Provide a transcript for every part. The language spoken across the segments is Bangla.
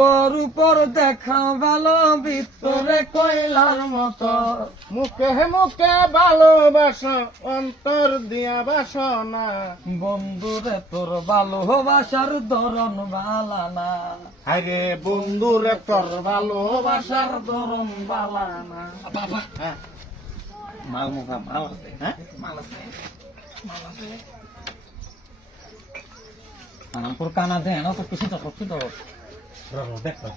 উপর উপর দেখা ভালো ভিতরে কয়লার মতো মুখে মুখে ভালোবাসো অন্তর দিয়া বাসনা বন্ধুরে তোর ভালোবাসার ধরন বালা না আরে বন্ধুরে তোর ভালোবাসার ধরন বালা না বাবা হ্যাঁ মাল মুখা মাল আছে হ্যাঁ মাল আছে আনামপুর কানা দে না তো কিছু তো সত্যি তো দেখবা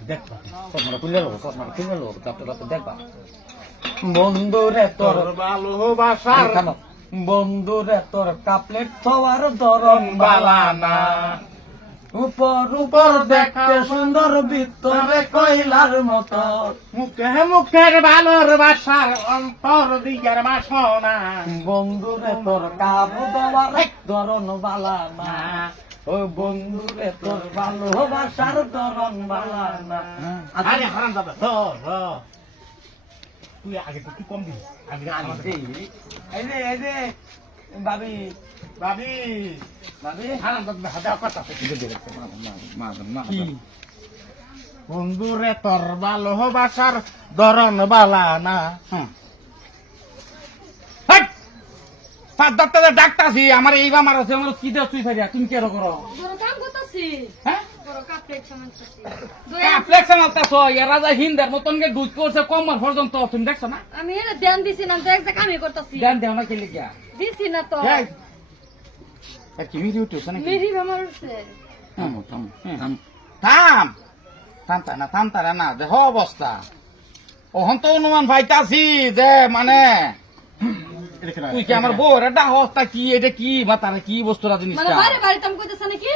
চশমাটা খুলে লো চশমাটা খুলে লো ডাক্তার ডাক্তার দেখবা বন্ধুরে তোর ভালোবাসার বন্ধুরে তোর কাপলেট খাওয়ার ধরন বালা না উপর উপর দেখতে সুন্দর ভিতরে কয়লার মতো মুখে মুখের ভালোবাসার অন্তর দিয়ার বাসনা বন্ধুরে তোর কাবু দেওয়ার ধরন বালা না ও বন্ধুরে তোর ভালোবাসার ধরন বালা না আরে হারাম দাদা তুই আগে তো তুই কম দিস আগে এই যে ভাবি ভাবি ভাবি হারাম দাদা হাতে কথা কি বন্ধুরে তোর ভালোবাসার ধরন বালা না ডাক্তারছি আমার এই আমার আছে আমার কি দেওয়া তুই ফেরিয়া তুমি কেন করো কাম করতেছি হ্যাঁ বড় কাপড় সামানতেছি ফ্লেক্সন আলতাছো এ রাজা হিন্দের মতন কে দুধ করছে কমর পর্যন্ত তুমি দেখছো না আমি এটা ধ্যান দিছি না তো এক জায়গা কামই করতেছি জ্ঞান দেও না কেলে গিয়া দিছি না তো কি ভিডিও উঠেছে নাকি মেরি আমার উঠছে থামো থামো থামো থাম থামতা না দেহ অবস্থা ওহন তো অনুমান পাইতাছি যে মানে তুই কি আমার বউ এটা অবস্থা কি এটা কি বা তার কি বস্তুটা মানে জিনিসটা বাইরে বাইরে তাম কইতেছ নাকি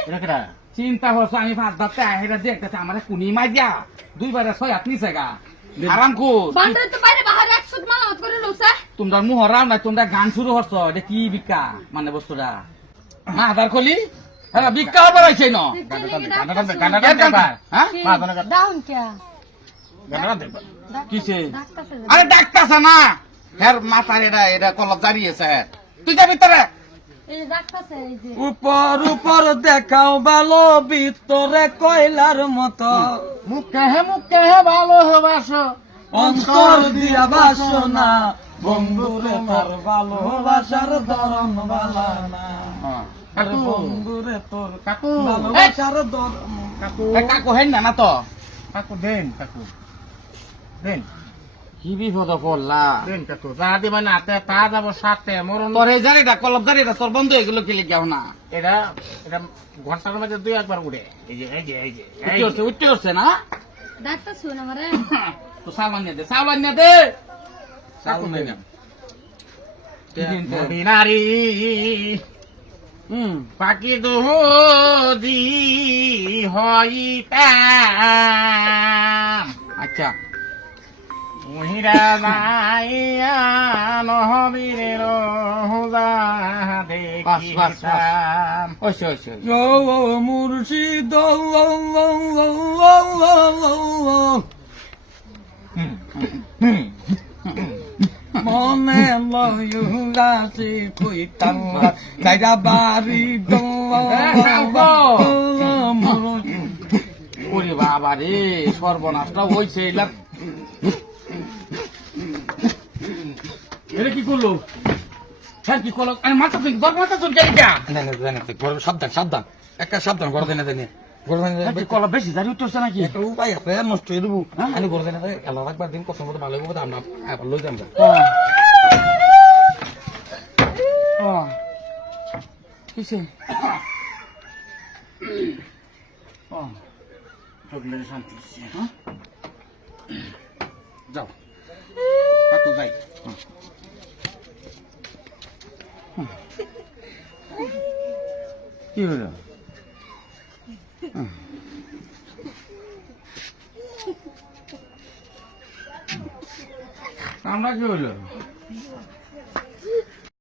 চিন্তা করছো আমি ভাত ভাবতে আহেরা দেখতেছে আমার কুনি মাইয়া দুইবারে 6 হাত নিচে গা আরাম খুব বান্ডারে তো বাইরে বাহারে 100 মালামত করে লউছে তোমরা মুহরাও না তোমরা গান শুরু করছো এটা কি বিকা মানে বস্তুটা মা আধার খলি হ্যাঁ বিকা হবে রয়েছে ন ডাউন কে কিসে ডাক্তারছে আরে ডাক্তারছে না হের মাথার এটা কলপ দাঁড়িয়েছে তুই যা ভিতরে এই ডাক্তারছে এই যে উপর উপর দেখাও ভালো ভিতরে কয়লার মতো মুখে মুখে ভালোবাসো অন্তর দিয়া বাসনা বন্ধুরে তোর ভালোবাসার ধরন বালা না আরে বন্ধুরে তোর কাকু ভালোবাসার ধরন কাকু কাকু হেন না তো কাকু দেন কাকু দেন কি বিপদ পড়লা দেন কাকু যা দিবা না হাতে তা যাবো সাথে মরণ তোর এই জারিটা কলপ জারিটা তোর বন্ধু এগুলো খেলে কেউ না এটা এটা ঘন্টার মধ্যে 2-1 উড়ে এই যে এই যে এই যে উঠতে উঠছে না ডাক্তার শুন আমারে তো সাবান নিয়ে দে সাবান নিয়ে দে চাল নাই না মদিনারি পাখি দুজি হইতাম আচ্ছা মহিরা যাইয়া নহবীরের হুদা দেখিতাম ওইসে ওইসে ও মুর্শিদ মনে লয়ুরাসি কইতাম গাইরা বাড়ি ওরে বাবা রে সর্বনাশটা হইছে এলা এটা কি করলো হ্যাঁ কি করলো মাথা তুমি মাথা চুল কেলিকা সাবধান সাবধান একটা সাবধান করে দেনে দেনে কলা বেশি জারি উঠছে নাকি একটা উপায় আছে নষ্ট হয়ে দেবো আমি করে দেনে এলা রাখবার দিন কত মতো ভালো হইব আমরা আবার লই যাম কিসে শান্তি যাও কাকু যাই কি হলো আমরা কি হইলো